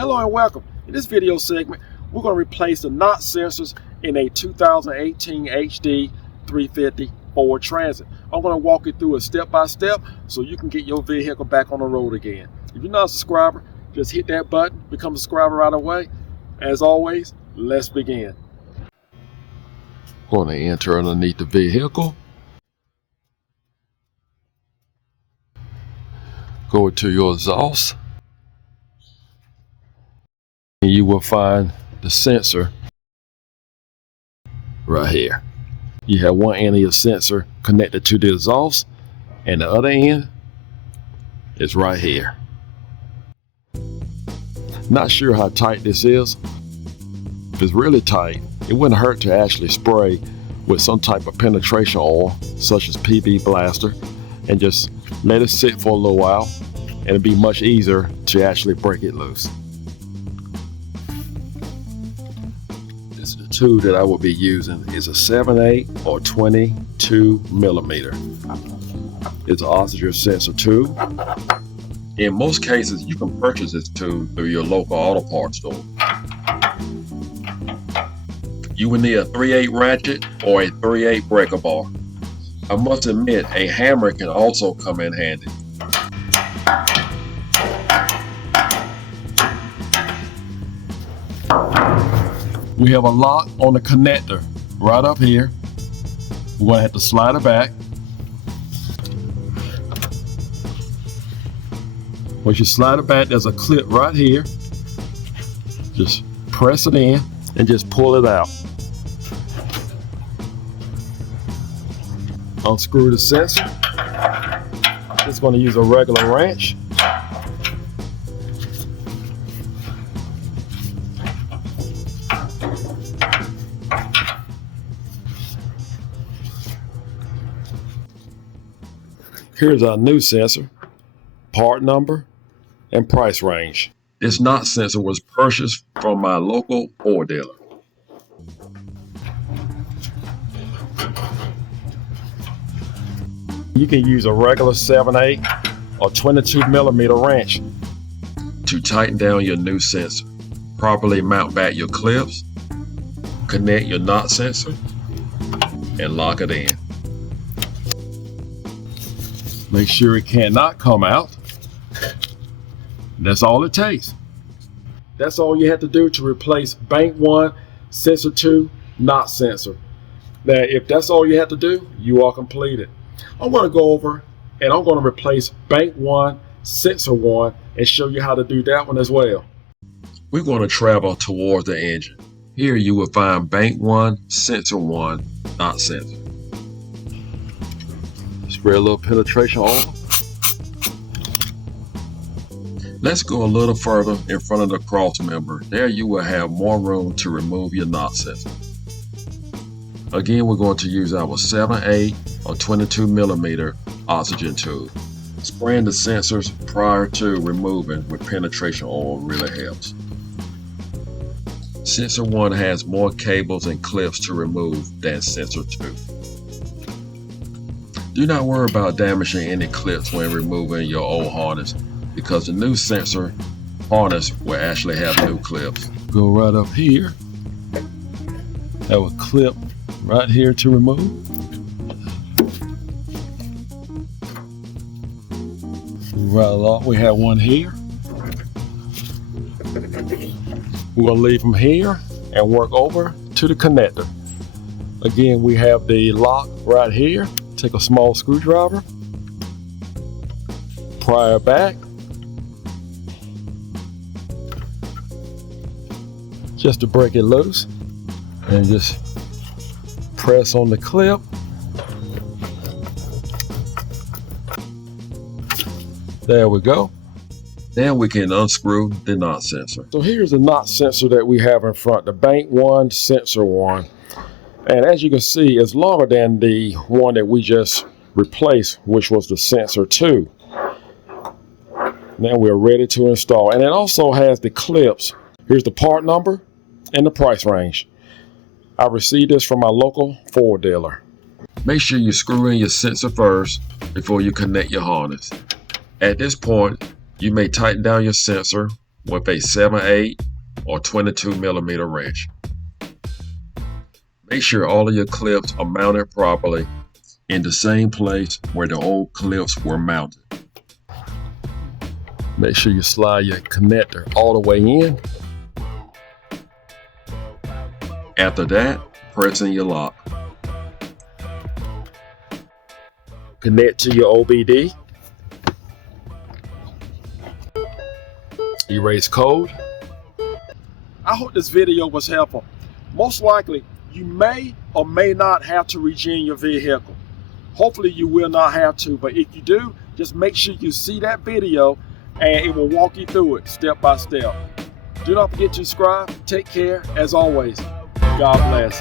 Hello and welcome. In this video segment, we're going to replace the NOx sensors in a 2018 HD 350 Ford Transit. I'm going to walk you through it step by step so you can get your vehicle back on the road again. If you're not a subscriber, just hit that button, become a subscriber right away. As always, let's begin. Going to enter underneath the vehicle. Go to your exhaust. And you will find the sensor right here. You have one end of your sensor connected to the exhaust, and the other end is right here. Not sure how tight this is. If it's really tight, it wouldn't hurt to actually spray with some type of penetration oil, such as PB Blaster, and just let it sit for a little while, and it'll be much easier to actually break it loose. This is the tool that I will be using. It's a 7/8 or 22 millimeter. It's an oxygen sensor tool. In most cases, you can purchase this tool through your local auto parts store. You will need a 3/8 ratchet or a 3/8 breaker bar. I must admit, a hammer can also come in handy. We have a lock on the connector right up here. We're going to have to slide it back. Once you slide it back, there's a clip right here. Just press it in and just pull it out. Unscrew the sensor. Just going to use a regular wrench. Here's our new sensor, part number, and price range. This NOx sensor was purchased from my local Ford dealer. You can use a regular 7/8 or 22 millimeter wrench to tighten down your new sensor. Properly mount back your clips, connect your NOx sensor, and lock it in. Make sure it cannot come out. That's all it takes. That's all you have to do to replace Bank 1 Sensor 2 NOx sensor. Now, if that's all you have to do, you are completed. I'm going to go over and I'm going to replace Bank 1 Sensor 1 and show you how to do that one as well. We're going to travel towards the engine. Here you will find Bank 1 Sensor 1 NOx sensor. Spray a little penetration oil. Let's go a little further in front of the cross member. There you will have more room to remove your NOx sensor. Again, we're going to use our 7/8 or 22 millimeter oxygen tool. Spraying the sensors prior to removing with penetration oil really helps. Sensor 1 has more cables and clips to remove than Sensor 2. Do not worry about damaging any clips when removing your old harness, because the new sensor harness will actually have new clips. Go right up here. Have a clip right here to remove. Right along, we have one here. We're going to leave them here and work over to the connector. Again, we have the lock right here. Take a small screwdriver, pry it back, just to break it loose, and just press on the clip. There we go. Then we can unscrew the NOx sensor. So here's the NOx sensor that we have in front, the Bank 1 Sensor 1. And as you can see, it's longer than the one that we just replaced, which was the Sensor 2. Now we're ready to install. And it also has the clips. Here's the part number and the price range. I received this from my local Ford dealer. Make sure you screw in your sensor first before you connect your harness. At this point, you may tighten down your sensor with a 7/8 or 22 millimeter wrench. Make sure all of your clips are mounted properly in the same place where the old clips were mounted. Make sure you slide your connector all the way in. After that, press in your lock. Connect to your OBD. Erase code. I hope this video was helpful. Most likely, you may or may not have to regen your vehicle. Hopefully you will not have to, but if you do, just make sure you see that video and it will walk you through it step by step. Do not forget to subscribe. Take care. As always, God bless.